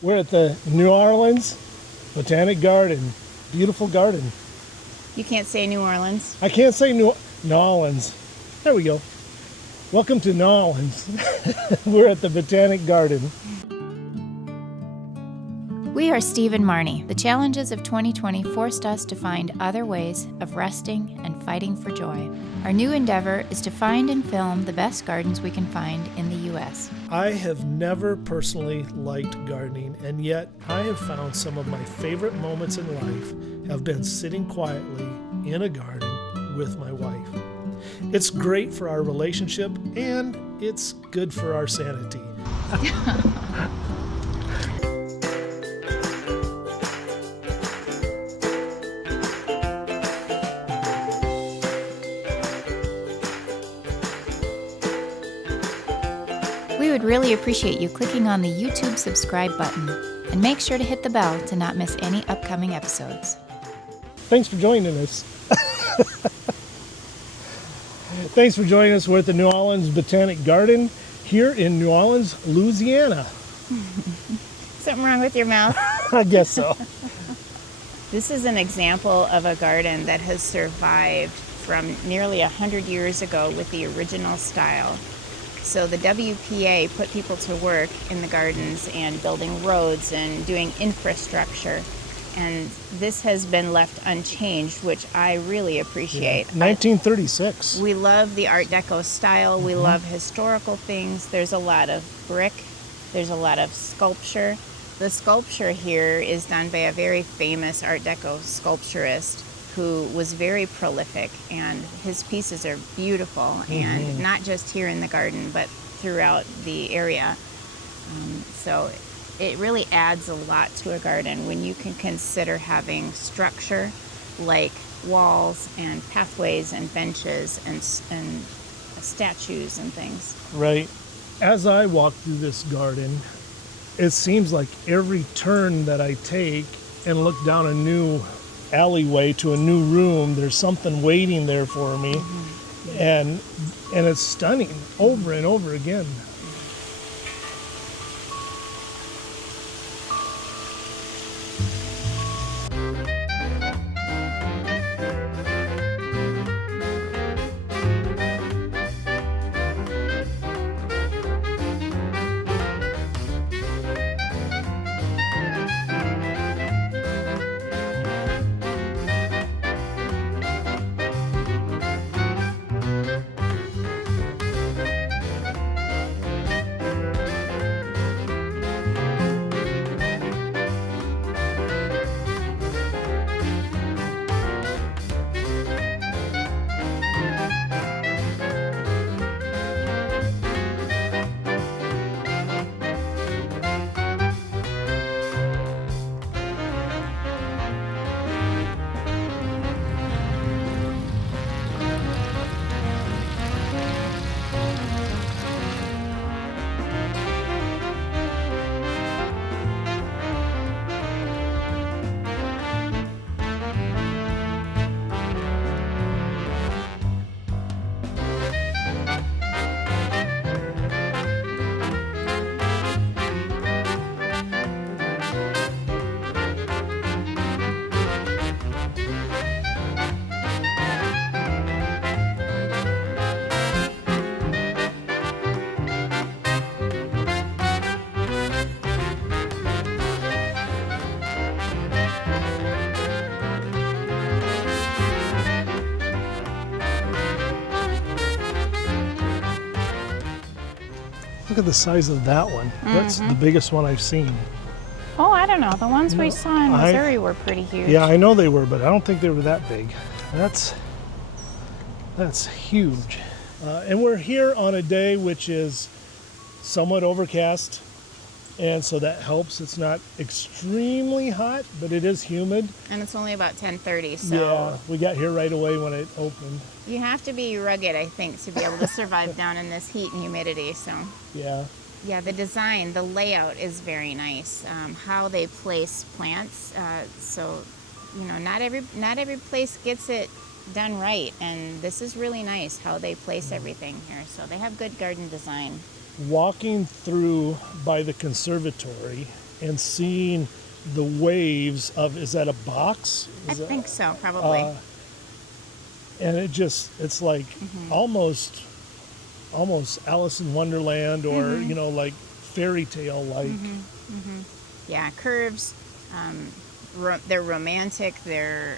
We're at the New Orleans Botanic Garden. Beautiful garden. You can't say New Orleans. I can't say New Orleans. There we go. Welcome to New Orleans. We're at the Botanic Garden. We are Steve and Marnie. The challenges of 2020 forced us to find other ways of resting and fighting for joy. Our new endeavor is to find and film the best gardens we can find in the U.S. I have never personally liked gardening, and yet I have found some of my favorite moments in life have been sitting quietly in a garden with my wife. It's great for our relationship, and it's good for our sanity. We would really appreciate you clicking on the YouTube subscribe button, and make sure to hit the bell to not miss any upcoming episodes. Thanks for joining us. Thanks for joining us. We're at the New Orleans Botanic Garden here in New Orleans, Louisiana. Something wrong with your mouth? I guess so. This is an example of a garden that has survived from nearly 100 years ago with the original style. So the WPA put people to work in the gardens and building roads and doing infrastructure. And this has been left unchanged, which I really appreciate. 1936. We love the Art Deco style. We love historical things. There's a lot of brick. There's a lot of sculpture. The sculpture here is done by a very famous Art Deco sculpturist who was very prolific, and his pieces are beautiful, and not just here in the garden, but throughout the area. So it really adds a lot to a garden when you can consider having structure like walls and pathways and benches and statues and things. Right. As I walk through this garden, it seems like every turn that I take and look down a new alleyway to a new room, there's something waiting there for me. And it's stunning over and over again. Look at the size of that one. That's the biggest one I've seen. Oh, I don't know. The ones we No, saw in Missouri were pretty huge. Yeah, I know they were, but I don't think they were that big. That's huge. And we're here on a day which is somewhat overcast, and so that helps. It's not extremely hot, but it is humid. And it's only about 10:30, so Yeah, we got here right away when it opened. you have to be rugged, I think, to be able to survive down in this heat and humidity. So Yeah. yeah, the design, the layout is very nice. How they place plants, so you know, not every place gets it done right, and this is really nice how they place everything here. So they have good garden design. Walking through by the conservatory, and seeing the waves of, is that a box? I think so, probably. And it's like almost Alice in Wonderland, or like fairy tale like. Yeah, curves. They're romantic. They're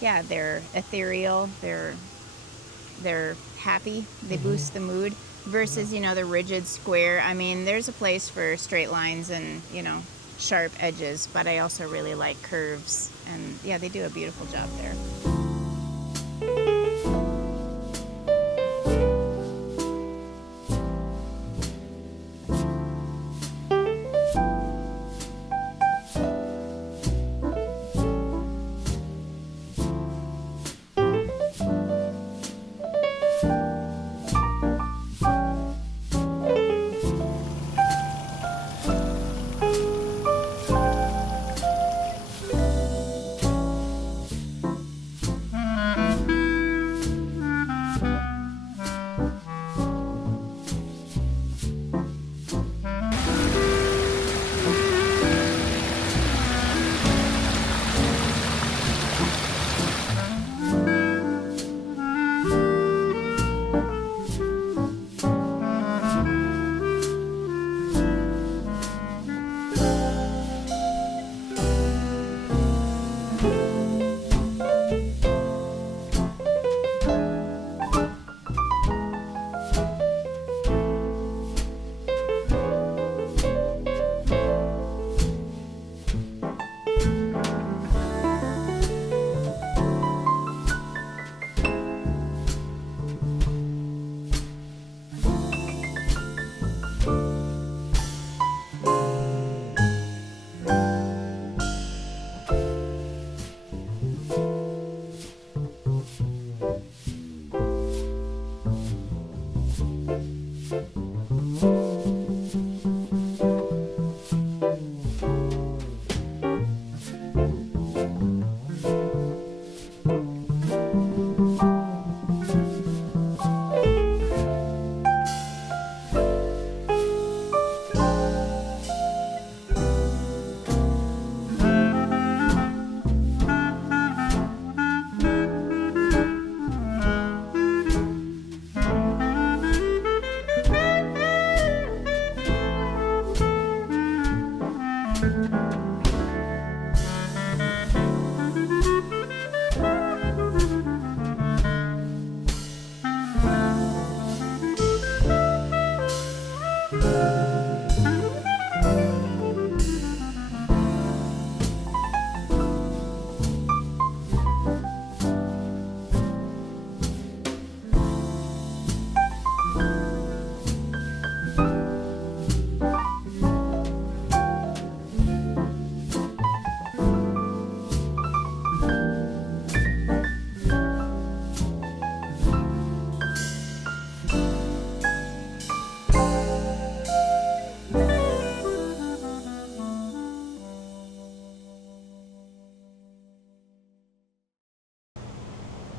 they're ethereal. They're happy. They boost the mood. Versus the rigid square. I mean, there's a place for straight lines and sharp edges, but I also really like curves. And yeah, they do a beautiful job there.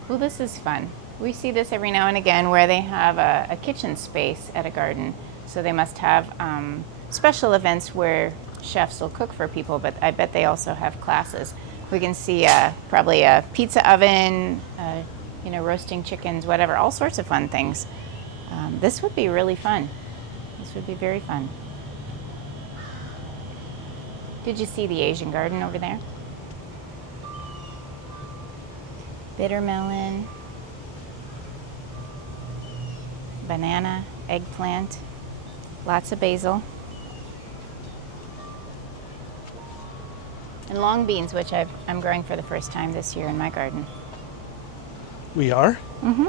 Well, this is fun. We see this every now and again where they have a kitchen space at a garden. So they must have special events where chefs will cook for people, but I bet they also have classes. We can see probably a pizza oven, roasting chickens, whatever, all sorts of fun things. This would be really fun. This would be very fun. Did you see the Asian garden over there? Bitter melon, banana, eggplant, lots of basil, and long beans, which I'm growing for the first time this year in my garden. We are? Mm-hmm.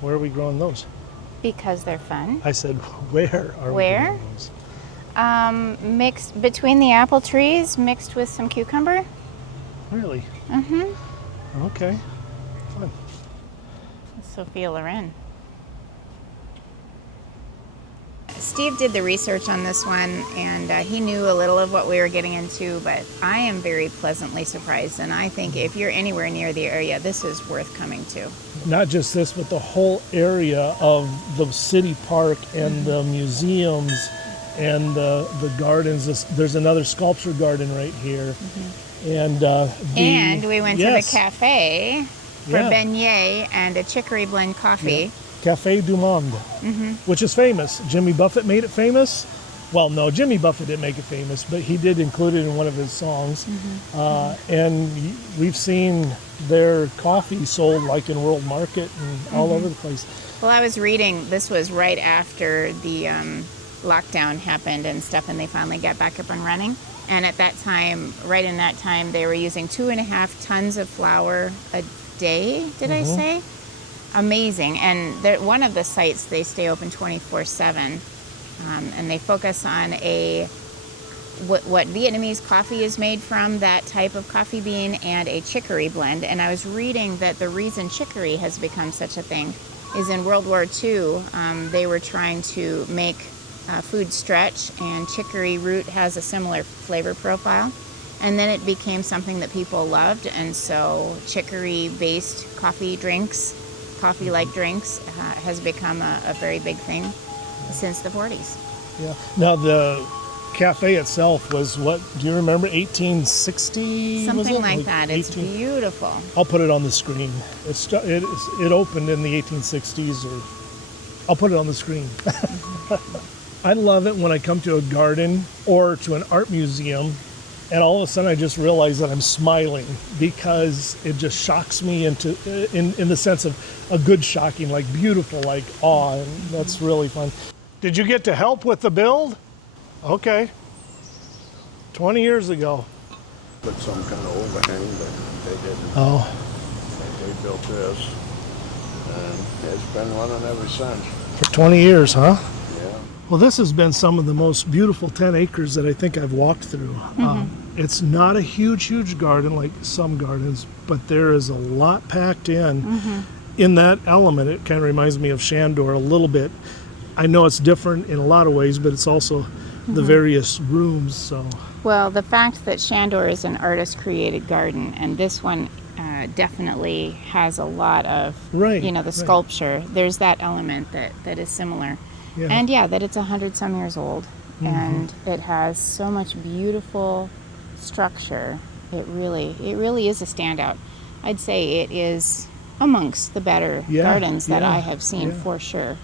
Where are we growing those? Because they're fun. I said, where are we growing those? Mixed between the apple trees, mixed with some cucumber. Really? Mm-hmm. Okay. Fun. Sophia Loren. Steve did the research on this one, and he knew a little of what we were getting into, but I am very pleasantly surprised, and I think if you're anywhere near the area, this is worth coming to. Not just this, but the whole area of the city park and the museums and the gardens. There's another sculpture garden right here. And And we went to the cafe for Yeah. beignet and a chicory blend coffee. Café du Monde, which is famous. Jimmy Buffett made it famous. Well, no, Jimmy Buffett didn't make it famous, but he did include it in one of his songs. And we've seen their coffee sold like in World Market and all over the place. Well, I was reading, this was right after the lockdown happened and stuff, and they finally got back up and running. And at that time, right in that time, they were using 2.5 tons of flour a day, did I say? Amazing. And one of the sites, they stay open 24/7. And they focus on what Vietnamese coffee is made from, that type of coffee bean, and a chicory blend. And I was reading that the reason chicory has become such a thing is in World War II, they were trying to make food stretch, and chicory root has a similar flavor profile. And then it became something that people loved, and so chicory-based coffee drinks, coffee-like drinks, has become a very big thing since the 40s. Yeah. Now the cafe itself was what? Do you remember? 1860? Something like that. 18... It's beautiful. I'll put it on the screen. It opened in the 1860s, or I'll put it on the screen. I love it when I come to a garden or to an art museum, and all of a sudden I just realize that I'm smiling, because it just shocks me in the sense of a good shocking, like beautiful, like awe, and that's really fun. Did you get to help with the build? Okay. 20 years ago. Put some kind of overhang, but they didn't. Oh. They built this, and it's been running ever since. For 20 years, huh? Yeah. Well, this has been some of the most beautiful 10 acres that I think I've walked through. It's not a huge garden like some gardens, but there is a lot packed in. In that element, it kind of reminds me of Shandor a little bit. I know it's different in a lot of ways, but it's also the various rooms. So, well, the fact that Shandor is an artist-created garden, and this one definitely has a lot of, the sculpture. There's that element that is similar. Yeah. And that it's 100-some years old, and it has so much beautiful structure. It really is a standout. I'd say it is amongst the better gardens that I have seen for sure.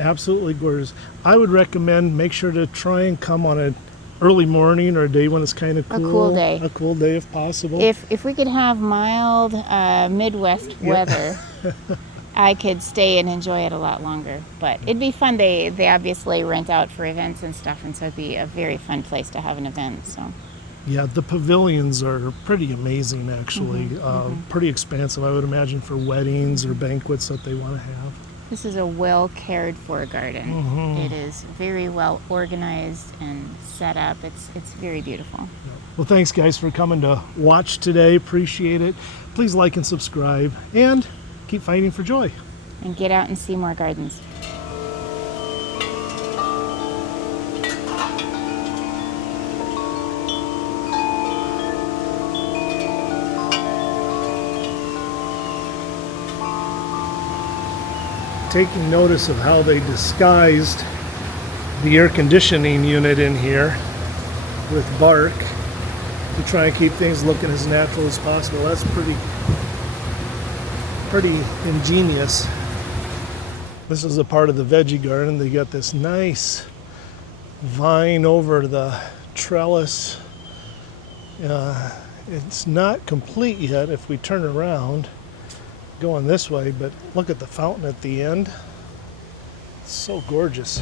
Absolutely gorgeous. I would recommend make sure to try and come on an early morning or a day when it's kind of cool. A cool day. A cool day if possible. If we could have mild Midwest weather, I could stay and enjoy it a lot longer. But it'd be fun. They obviously rent out for events and stuff, and so it'd be a very fun place to have an event. So. Yeah, the pavilions are pretty amazing, actually. Pretty expansive, I would imagine, for weddings or banquets that they want to have. This is a well cared for garden. It is very well organized and set up. It's very beautiful. Well, thanks, guys, for coming to watch today. Appreciate it. Please like and subscribe, and keep fighting for joy. And get out and see more gardens. Taking notice of how they disguised the air conditioning unit in here with bark to try and keep things looking as natural as possible. That's pretty ingenious. This is a part of the veggie garden. They got this nice vine over the trellis. It's not complete yet if we turn around going this way, but look at the fountain at the end. It's so gorgeous.